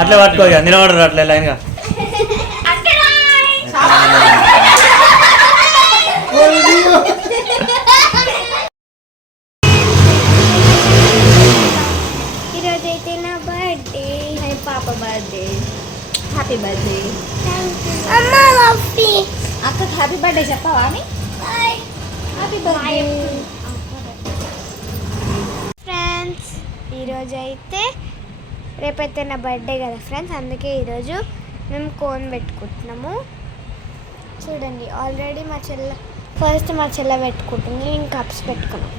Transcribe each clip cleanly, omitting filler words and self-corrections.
అట్లా పట్టుకో నిలబడరు అట్లా లైన్గా. ఈరోజు అయితే నా బర్త్డే. పాప బర్త్డే. హ్యాపీ బర్త్డే అక్కకి. హ్యాపీ బర్త్డే చెప్పావా అని? Happy birthday friends. ఈరోజు అయితే రేపైతే నా బర్త్డే కదా ఫ్రెండ్స్, అందుకే ఈరోజు మేము కోన్ పెట్టుకుంటున్నాము. చూడండి ఆల్రెడీ మా చెల్ల పెట్టుకుంటుంది. నేను కప్స్ పెట్టుకున్నాను.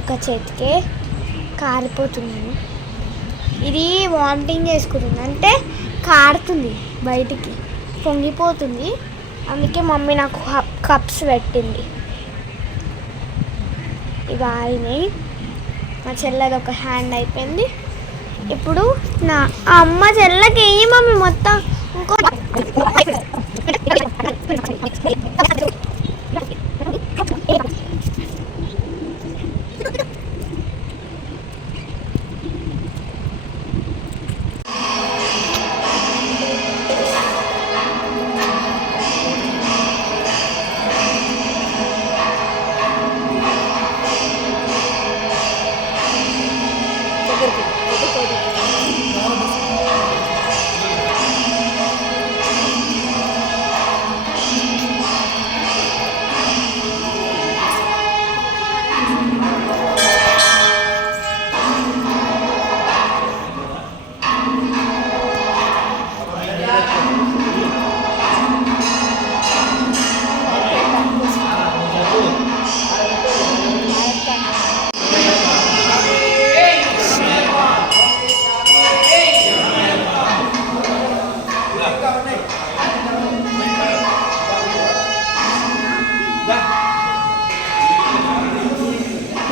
ఒక చేతికే కారిపోతున్నాను. ఇది వామిటింగ్ చేసుకుంటుంది, అంటే కారుతుంది బయటికి, పొంగిపోతుంది. అందుకే మమ్మీ నాకు కప్స్ పెట్టింది. ఇవి ఆయినాయి. మా చెల్లది ఒక హ్యాండ్ అయిపోయింది. ఇప్పుడు నా అమ్మ చెల్లకి వెయ్యి మమ్మీ మొత్తం. ఇంకో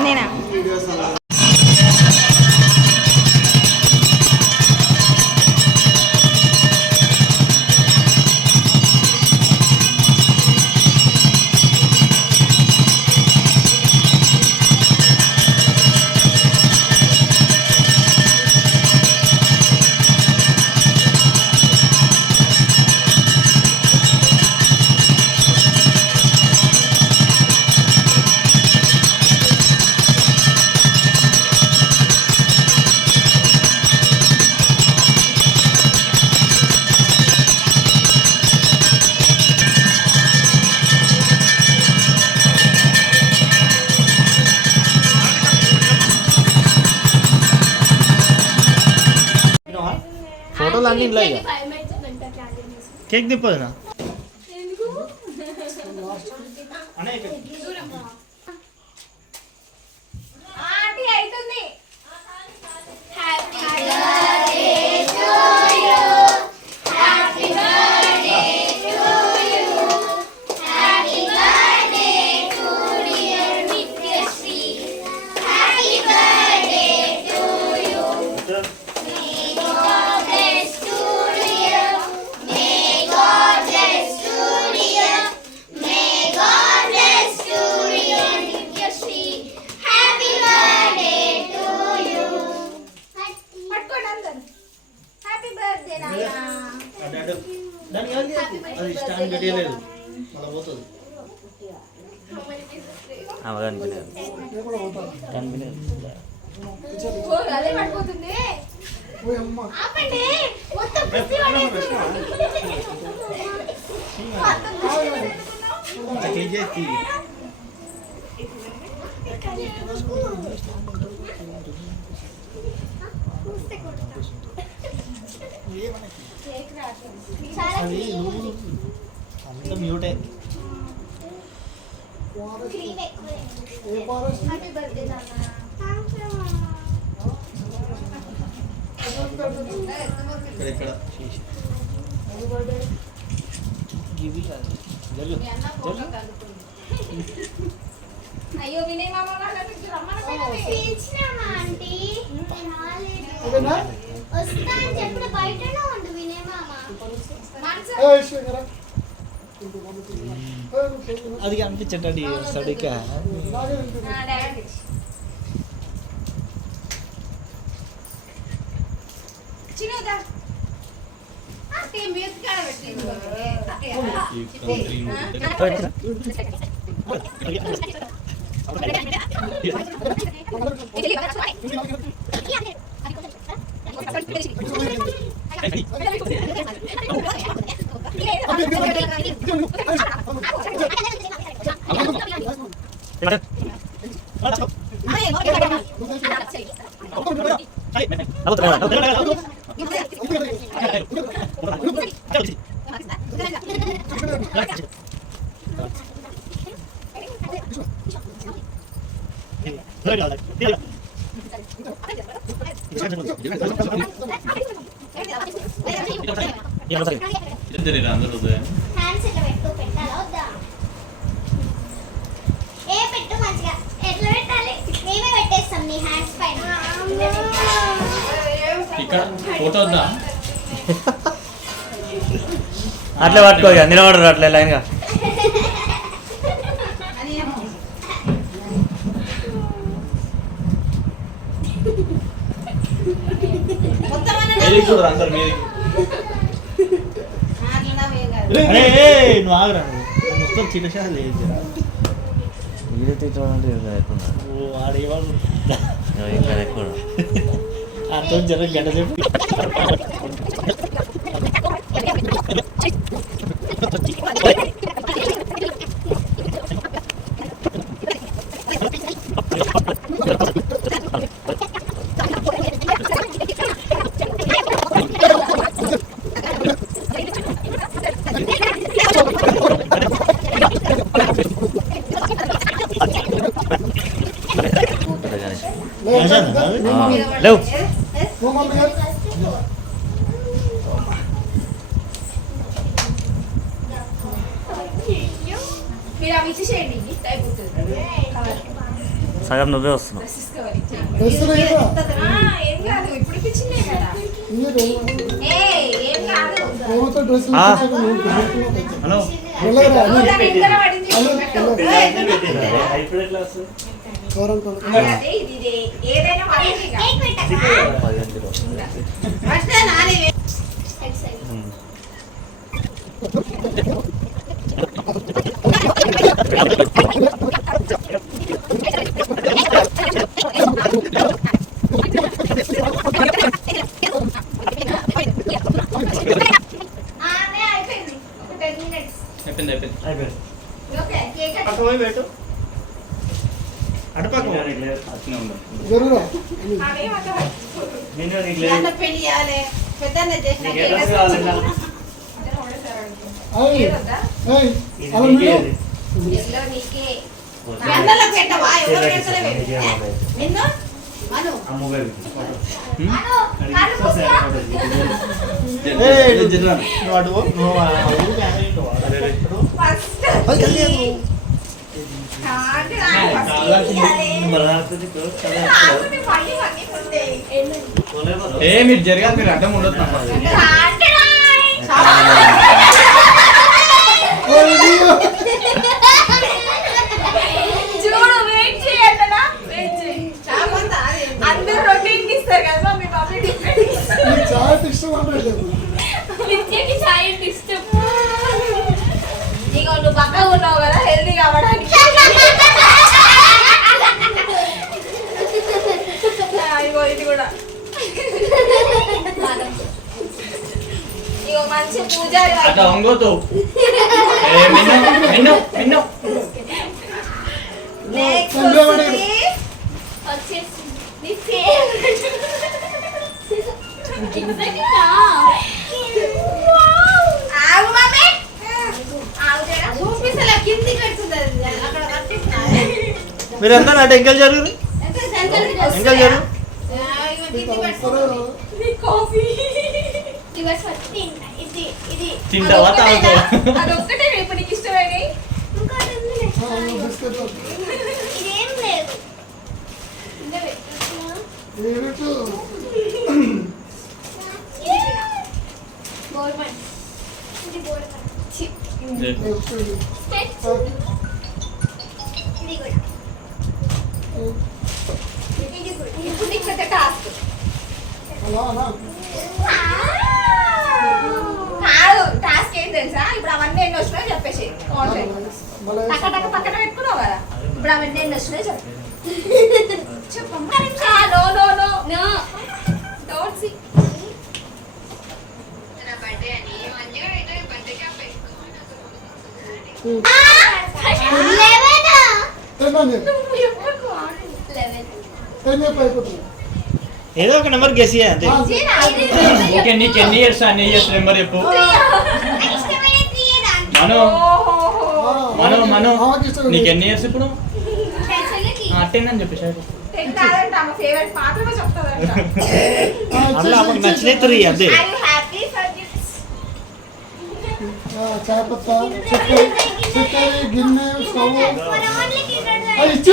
నేనా ఫోటోలు అన్ని ఇంట్లో కేక్ తిప్పదునా అంత మ్యూటే. ఇక్కడ అయ్యో వినయ్ మామ బయటనే ఉంది వినయ్ మామ. అది అనిపించండి సడిగా హ్యాండ్స్ ఇట్లా పెట్టాలా వద్దా? పెట్టు మంచిగా. ఎట్లా పెట్టాలి? మేమే పెట్టేస్తాం నీ హ్యాండ్స్ పైన. ఇక్కడ ఫోటో వద్దా? అట్లే పట్టుకో, నిలబడరు అట్లే లైన్గా. నువ్వు ఆగరా, మొత్తం చిన్నశా లేదు. వీడితే చూడండి ఇంకా ఎక్కువ అర్థం జర గంట సేపు. లేవు సగం నువ్వే వస్తున్నావు. మీరు జరగాలి, మీరు అడ్డం ఉండదు. చూడు వెయిట్ చేయాలనా? వెయిట్ చేయి. అందరూ రొటీన్ ఇస్తారు కదా, మీ బాబు నిత్యకి చాయ్ ఇష్టం. ఇగో నువ్వు పక్కగా ఉన్నావు కదా, హెల్దీ కావడానికి. ఇగో ఇది కూడా ఇగో మంచి పూజారి మీరందరూ అటు ఎంకల్ జరుగు, ఎంకల్ జరుగు. తింటావా తాగుతావా? అదొక్కటే రేపు నీకు ఇష్టమైనవి. ఇదేం లేదు. కాదు, టాస్క్ ఏం తెలుసా? ఇప్పుడు అవన్నీ పక్కన పెట్టుకున్నావు కదా ఇప్పుడు ఆమె నేను నచ్చినే చెప్పమ్మా నో డోంట్ సీ ఏదో ఒక నెంబర్ గెస్ చేయ అంతే. ఓకే నీకు ఎన్ని ఇయర్స్ నెంబర్ చెప్పు. మను నీకు ఎన్ని ఇయర్స్ ఇప్పుడు? 10 అని చెప్పేసి అట్లా ఆమెకు నచ్చినే 3 అంతే. గిన్నె స్టవ్ ఇచ్చి